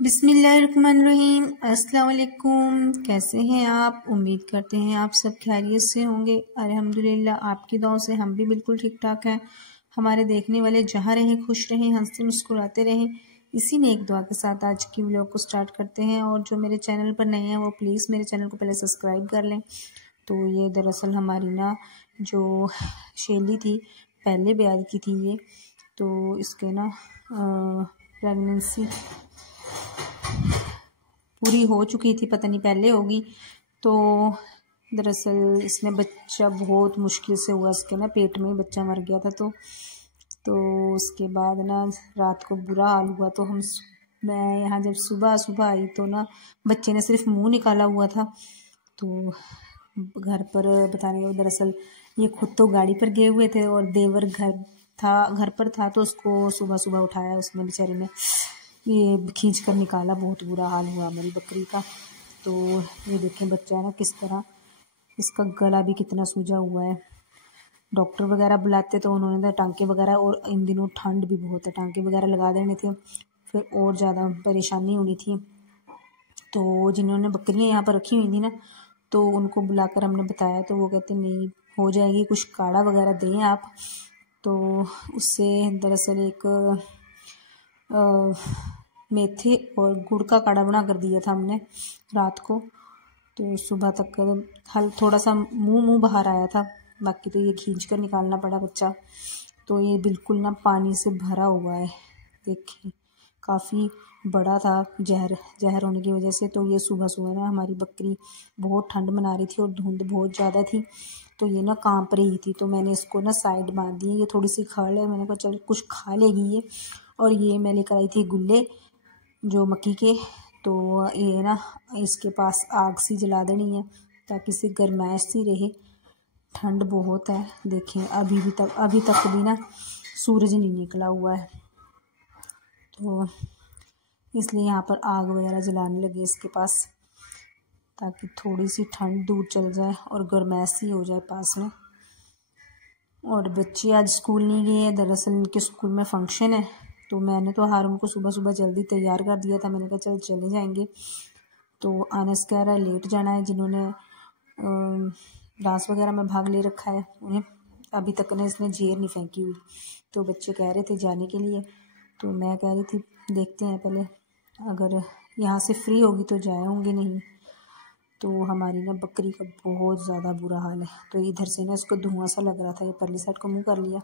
बिस्मिल्लाहिर्रहमानिर्रहीम। अस्सलाम वालेकुम। कैसे हैं आप? उम्मीद करते हैं आप सब खैरियत से होंगे। अल्हम्दुलिल्लाह आपकी दुआओं से हम भी बिल्कुल ठीक ठाक हैं। हमारे देखने वाले जहाँ रहें खुश रहें, हंसते मुस्कुराते रहें, इसी ने एक दुआ के साथ आज की व्लॉग को स्टार्ट करते हैं। और जो मेरे चैनल पर नए हैं वो प्लीज़ मेरे चैनल को पहले सब्सक्राइब कर लें। तो ये दरअसल हमारी ना जो शेली थी पहले ब्याह की थी ये, तो इसके ना प्रेगनेंसी पूरी हो चुकी थी, पता नहीं पहले होगी। तो दरअसल इसमें बच्चा बहुत मुश्किल से हुआ, इसके ना पेट में ही बच्चा मर गया था। तो उसके बाद ना रात को बुरा हाल हुआ। तो मैं यहाँ जब सुबह सुबह आई तो ना बच्चे ने सिर्फ मुंह निकाला हुआ था। तो घर पर बताने के दरअसल ये खुद तो गाड़ी पर गए हुए थे और देवर घर पर था। तो उसको सुबह सुबह उठाया उसने, बेचारे ने ये खींच कर निकाला। बहुत बुरा हाल हुआ मेरी बकरी का। तो ये देखें बच्चा ना किस तरह, इसका गला भी कितना सूजा हुआ है। डॉक्टर वगैरह बुलाते तो उन्होंने तो टांके वगैरह, और इन दिनों ठंड भी बहुत है, टांके वगैरह लगा देने थे, फिर और ज़्यादा परेशानी होनी थी। तो जिन्होंने बकरियां यहाँ पर रखी हुई थी ना, तो उनको बुलाकर हमने बताया तो वो कहते नहीं हो जाएगी, कुछ काढ़ा वगैरह दें आप। तो उससे दरअसल एक मेथी और गुड़ का काढ़ा बना कर दिया था हमने रात को। तो सुबह तक हल थोड़ा सा मुंह बाहर आया था, बाकी तो ये खींच कर निकालना पड़ा बच्चा। तो ये बिल्कुल ना पानी से भरा हुआ है, देखिए काफ़ी बड़ा था जहर होने की वजह से। तो ये सुबह सुबह ना हमारी बकरी बहुत ठंड मना रही थी और धुंध बहुत ज़्यादा थी, तो ये ना कांप रही थी। तो मैंने इसको ना साइड बांध दी। ये थोड़ी सी खड़ है, मैंने कहा चल कुछ खा लेगी ये। और ये मैं लेकर आई थी गुल्ले जो मक्की के। तो ये ना इसके पास आग सी जला देनी है ताकि इसे गर्माइश सी रहे। ठंड बहुत है, देखें अभी तक भी ना सूरज नहीं निकला हुआ है। तो इसलिए यहाँ पर आग वगैरह जलाने लगे इसके पास, ताकि थोड़ी सी ठंड दूर चल जाए और गर्माइश सी हो जाए पास में। और बच्चे आज स्कूल नहीं गए हैं, दरअसल इनके स्कूल में फंक्शन है। तो मैंने तो हारून को सुबह सुबह जल्दी तैयार कर दिया था, मैंने कहा चल चले जाएंगे। तो अनस कह रहा है लेट जाना है, जिन्होंने डांस वगैरह में भाग ले रखा है उन्हें अभी तक ने इसने जेर नहीं फेंकी हुई। तो बच्चे कह रहे थे जाने के लिए, तो मैं कह रही थी देखते हैं पहले, अगर यहाँ से फ्री होगी तो जाए होंगे, नहीं तो हमारी ना बकरी का बहुत ज़्यादा बुरा हाल है। तो इधर से ना इसको धुआं सा लग रहा था, ये परली साइड को मुँह कर लिया,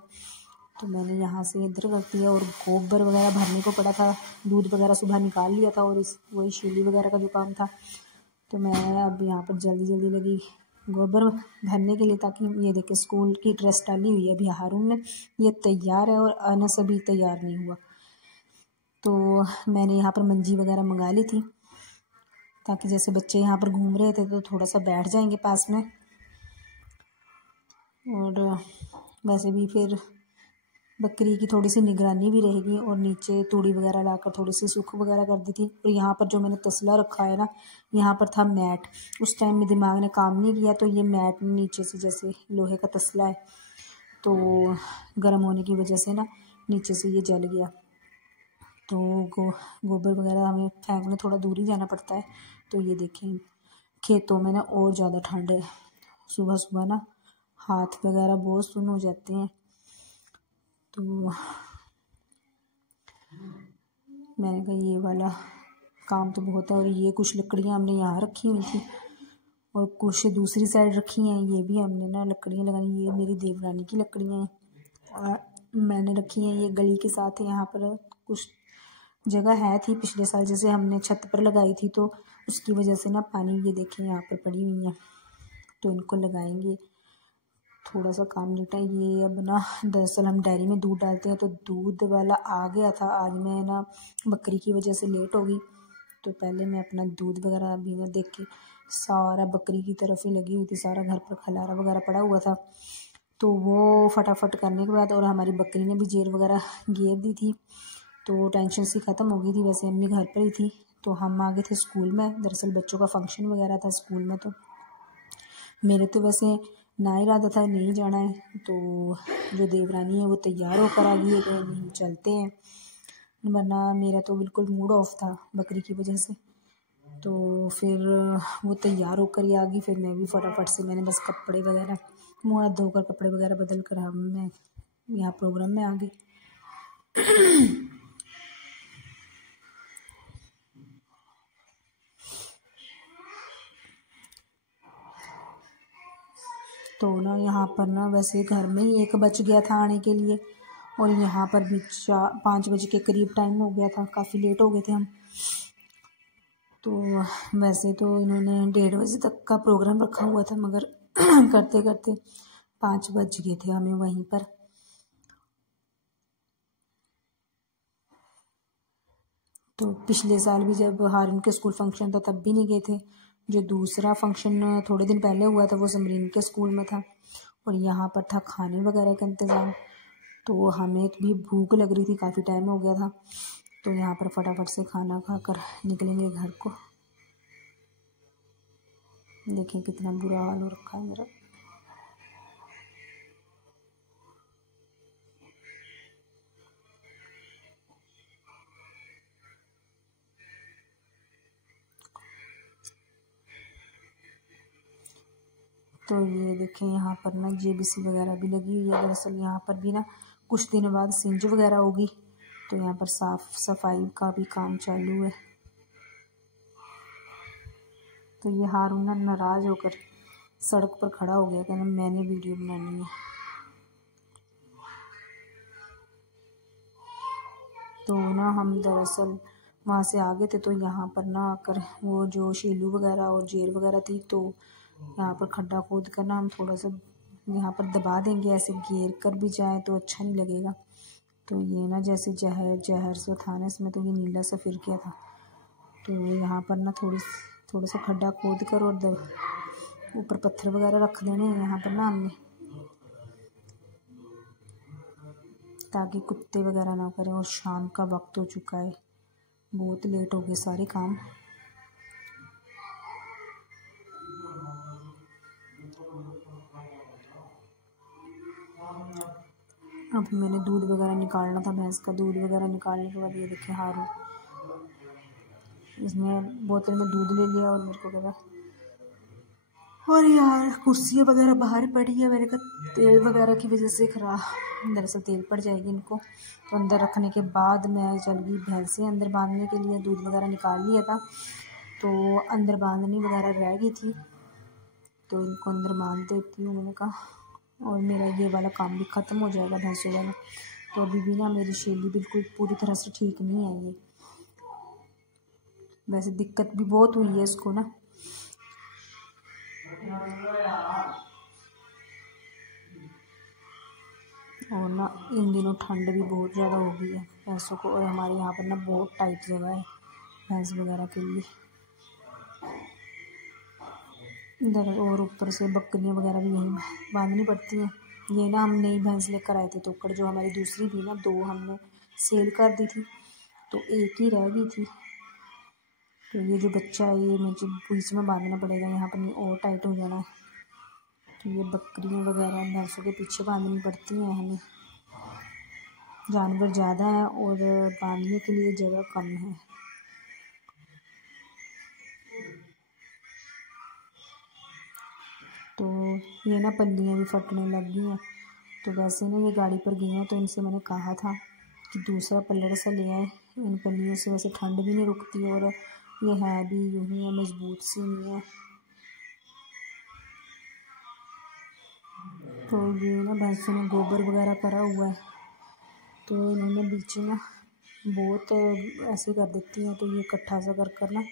तो मैंने यहाँ से इधर कर दिया। और गोबर वगैरह भरने को पड़ा था, दूध वगैरह सुबह निकाल लिया था, और वही शीली वगैरह का जो काम था। तो मैं अब यहाँ पर जल्दी लगी गोबर भरने के लिए, ताकि ये देखे स्कूल की ड्रेस डाली हुई है अभी हारून ने, ये तैयार है और अनस अभी तैयार नहीं हुआ। तो मैंने यहाँ पर मंजी वगैरह मंगा ली थी, ताकि जैसे बच्चे यहाँ पर घूम रहे थे तो थोड़ा सा बैठ जाएंगे पास में। और वैसे भी फिर बकरी की थोड़ी सी निगरानी भी रहेगी। और नीचे तूड़ी वगैरह लाकर थोड़ी सी सूख वगैरह कर दी थी। और यहाँ पर जो मैंने तसला रखा है ना, यहाँ पर था मैट, उस टाइम में दिमाग ने काम नहीं किया, तो ये मैट नीचे से, जैसे लोहे का तसला है तो गर्म होने की वजह से ना नीचे से ये जल गया। तो गोबर वगैरह हमें फेंकने थोड़ा दूर ही जाना पड़ता है। तो ये देखें खेतों में ना और ज़्यादा ठंड है, सुबह सुबह ना हाथ वगैरह बहुत सुन्न हो जाते हैं। तो मैंने कहा ये वाला काम तो बहुत है। और ये कुछ लकड़ियाँ हमने यहाँ रखी हुई थी और कुछ दूसरी साइड रखी हैं, ये भी हमने ना लकड़ियाँ लगाई। ये मेरी देवरानी की लकड़ियाँ हैं और मैंने रखी हैं ये गली के साथ। यहाँ पर कुछ जगह है थी पिछले साल, जैसे हमने छत पर लगाई थी, तो उसकी वजह से ना पानी ये देखें यहाँ पर पड़ी हुई है, तो इनको लगाएंगे। थोड़ा सा काम निपटा ये। अब ना दरअसल हम डेयरी में दूध डालते हैं, तो दूध वाला आ गया था आज। मैं ना बकरी की वजह से लेट हो गई, तो पहले मैं अपना दूध वगैरह अभी ना देख के, सारा बकरी की तरफ ही लगी हुई थी, सारा घर पर खलारा वगैरह पड़ा हुआ था, तो वो फटाफट करने के बाद, और हमारी बकरी ने भी जेर वगैरह घेर दी थी, तो टेंशन सी ख़त्म हो गई थी। वैसे अम्मी घर पर ही थी, तो हम आ गए थे स्कूल में। दरअसल बच्चों का फंक्शन वगैरह था स्कूल में, तो मेरे तो वैसे ना इरादा था नहीं जाना है, तो जो देवरानी है वो तैयार होकर आ गई है, तो नहीं चलते हैं। वरना मेरा तो बिल्कुल मूड ऑफ था बकरी की वजह से। तो फिर वो तैयार होकर ही आ गई। फिर मैं भी फटाफट से मैंने बस कपड़े वगैरह मुँह हाथ धोकर कपड़े वगैरह बदल कर मैं यहाँ प्रोग्राम में आ गई। तो ना यहाँ पर ना वैसे घर में ही 1 बज गया था आने के लिए, और यहाँ पर भी 5 बजे के करीब टाइम हो गया था, काफ़ी लेट हो गए थे हम। तो वैसे तो इन्होंने 1:30 बजे तक का प्रोग्राम रखा हुआ था, मगर करते करते 5 बज गए थे हमें वहीं पर। तो पिछले साल भी जब हारून के स्कूल फंक्शन था तब भी नहीं गए थे। जो दूसरा फंक्शन थोड़े दिन पहले हुआ था वो समरीन के स्कूल में था, और यहाँ पर था खाने वगैरह का इंतज़ाम। तो हमें भी भूख लग रही थी, काफ़ी टाइम हो गया था। तो यहाँ पर फटाफट से खाना खाकर निकलेंगे घर को। देखिए कितना बुरा हाल हो रखा है मेरा। तो ये देखें यहाँ पर ना JBC वगैरह भी लगी हुई है। दरअसल यहाँ पर भी ना कुछ दिन बाद सिंज वगैरह होगी, तो यहाँ पर साफ सफाई का भी काम चालू है। तो ये हारून ना नाराज़ होकर सड़क पर खड़ा हो गया, कहना मैंने वीडियो बनानी है। तो ना हम दरअसल वहाँ से आ गए थे, तो यहाँ पर ना आकर वो जो शीलू वगैरह और जेर वगैरह थी, तो यहाँ पर खड्डा खोद कर ना हम थोड़ा सा यहाँ पर दबा देंगे, ऐसे घेर कर भी जाए तो अच्छा नहीं लगेगा। तो ये ना जैसे जहर सा था ना इसमें, तो ये नीला सा फिर गया था। तो यहाँ पर ना थोड़ा सा खड्डा खोद कर और ऊपर पत्थर वगैरह रख देने हैं यहाँ पर ना हमने, ताकि कुत्ते वगैरह ना करें। और शाम का वक्त हो चुका है, बहुत लेट हो गए सारे काम। अब मैंने दूध वगैरह निकालना था, भैंस का दूध वगैरह निकालने के बाद ये देखें हारू इसने बोतल में दूध ले लिया और मेरे को कहा, और यार कुर्सियाँ वगैरह बाहर पड़ी है। मैंने कहा तेल वगैरह की वजह से खराब, दरअसल तेल पड़ जाएगी इनको। तो अंदर रखने के बाद मैं चल गई भैंसें अंदर बांधने के लिए। दूध वगैरह निकाल लिया था, तो अंदर बांधनी वगैरह रह गई थी, तो इनको अंदर बांध देती हूँ मैंने कहा, और मेरा ये वाला काम भी ख़त्म हो जाएगा भैंसों वाला। तो अभी भी ना मेरी शेली बिल्कुल पूरी तरह से ठीक नहीं है। ये वैसे दिक्कत भी बहुत हुई है इसको ना। और ना इन दिनों ठंड भी बहुत ज़्यादा हो गई है भैंसों को, और हमारे यहाँ पर ना बहुत टाइट जगह है भैंस वगैरह के लिए इधर। और ऊपर से बकरियाँ वगैरह भी यहीं बांधनी पड़ती हैं। ये ना हम नई भैंस लेकर आए थे टोकड़, जो हमारी दूसरी थी ना, 2 हमने सेल कर दी थी, तो 1 ही रह गई थी। तो ये जो बच्चा है ये मुझे बीच में बांधना पड़ेगा, यहाँ पर नहीं और टाइट हो जाना है। तो ये बकरियाँ वगैरह भैंसों के पीछे बांधनी पड़ती हैं हमें, जानवर ज़्यादा हैं और बांधने के लिए जगह कम है। तो ये ना पल्लियाँ भी फटने लग गई हैं। तो वैसे ना ये गाड़ी पर गई हैं, तो इनसे मैंने कहा था कि दूसरा पल्लड़ सा ले आए। इन पल्लियों से वैसे ठंड भी नहीं रुकती, और ये है भी यूँ ही है, मजबूत सी नहीं है। तो ये ना भैंसों ने गोबर वगैरह करा हुआ है, तो इन्होंने बीच में बहुत ऐसे कर देती हैं। तो ये इकट्ठा सा कर ना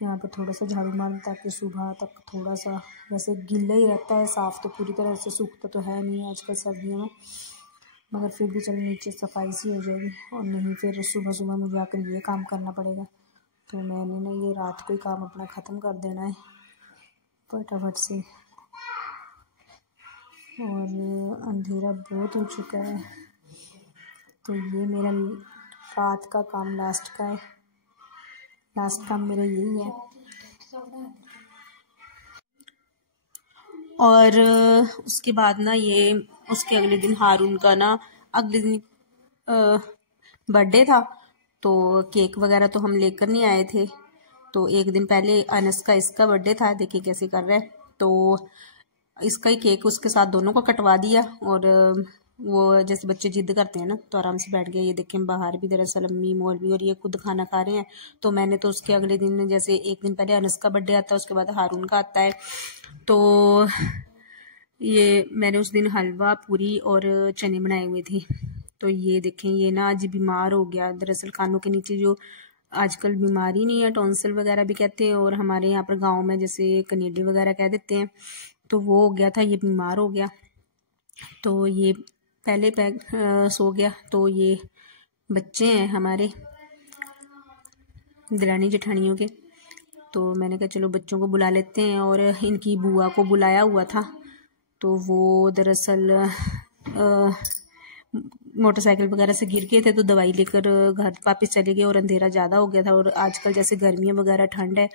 यहाँ पर थोड़ा सा झाड़ू मार, ताकि सुबह तक थोड़ा सा वैसे गीला ही रहता है, साफ़ तो पूरी तरह से सूखता तो है नहीं आजकल सर्दियों में, मगर फिर भी चलो नीचे सफाई सी हो जाएगी। और नहीं फिर सुबह सुबह मुझे आकर ये काम करना पड़ेगा। तो मैंने ना ये रात को ही काम अपना ख़त्म कर देना है फटाफट से। और अंधेरा बहुत हो चुका है, तो ये मेरा रात का काम लास्ट काम मेरा यही है। और उसके बाद ना ये उसके अगले दिन हारून का ना अगले दिन बर्थडे था। तो केक वगैरह तो हम लेकर नहीं आए थे। तो एक दिन पहले अनस का इसका बर्थडे था, देखिए कैसे कर रहा है। तो इसका ही केक उसके साथ दोनों को कटवा दिया, और वो जैसे बच्चे जिद करते हैं ना तो आराम से बैठ गए। ये देखें बाहर भी दरअसल अम्मी मौलवी और ये खुद खाना खा रहे हैं। तो मैंने तो उसके अगले दिन, जैसे एक दिन पहले अनस का बर्थडे आता है, उसके बाद हारून का आता है, तो ये मैंने उस दिन हलवा पूरी और चने बनाए हुए थे। तो ये देखें ये ना आज बीमार हो गया। दरअसल कानों के नीचे जो आजकल बीमारी नहीं है, टॉन्सिल वगैरह भी कहते हैं, और हमारे यहाँ पर गांव में जैसे कनेडी वगैरह कह देते हैं, तो वो हो गया था, ये बीमार हो गया। तो ये पहले सो गया। तो ये बच्चे हैं हमारे दरानी जेठानियों के, तो मैंने कहा चलो बच्चों को बुला लेते हैं। और इनकी बुआ को बुलाया हुआ था, तो वो दरअसल मोटरसाइकिल वगैरह से गिर गए थे, तो दवाई लेकर घर वापस चले गए, और अंधेरा ज़्यादा हो गया था। और आजकल जैसे गर्मियाँ वगैरह ठंड है,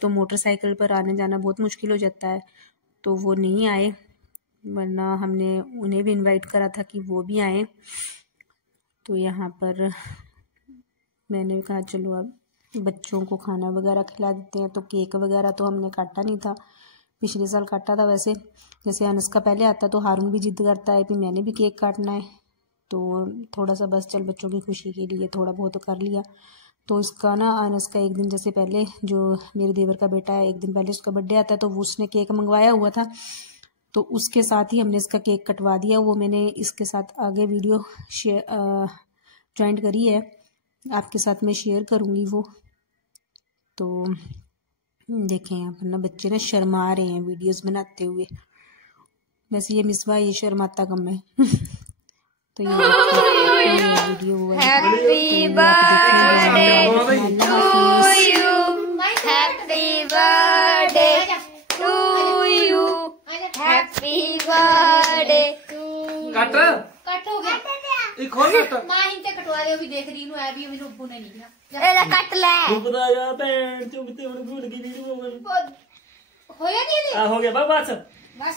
तो मोटरसाइकिल पर आने जाना बहुत मुश्किल हो जाता है, तो वो नहीं आए, वरना हमने उन्हें भी इनवाइट करा था कि वो भी आए। तो यहाँ पर मैंने कहा चलो अब बच्चों को खाना वगैरह खिला देते हैं। तो केक वगैरह तो हमने काटा नहीं था, पिछले साल काटा था। वैसे जैसे अनस का पहले आता है तो हारून भी जिद करता है कि मैंने भी केक काटना है, तो थोड़ा सा बस चल बच्चों की खुशी के लिए थोड़ा बहुत कर लिया। तो इसका ना अनस का एक दिन जैसे पहले, जो मेरे देवर का बेटा है, एक दिन पहले उसका बर्थडे आता है, तो वो उसने केक मंगवाया हुआ था, तो उसके साथ ही हमने इसका केक कटवा दिया। वो मैंने इसके साथ आगे वीडियो ज्वाइंट करी है, आपके साथ मैं शेयर करूँगी वो। तो देखें यहाँ पर ना बच्चे ना शर्मा रहे हैं वीडियोस बनाते हुए। वैसे ये मिसवा ये शर्माता कम है। तो ये वीडियो हुआ है। Happy birthday to you, happy birthday to you, happy birthday. Cut हो गया एक और कट मां इनते कटवा दे, भी देख रही हूं अभी मेरे ऊपर नहीं निकला। एला कट ले रुकदा जा भैन चुगते हुन भूल गई वीडियो होया नहीं। हो गया बस।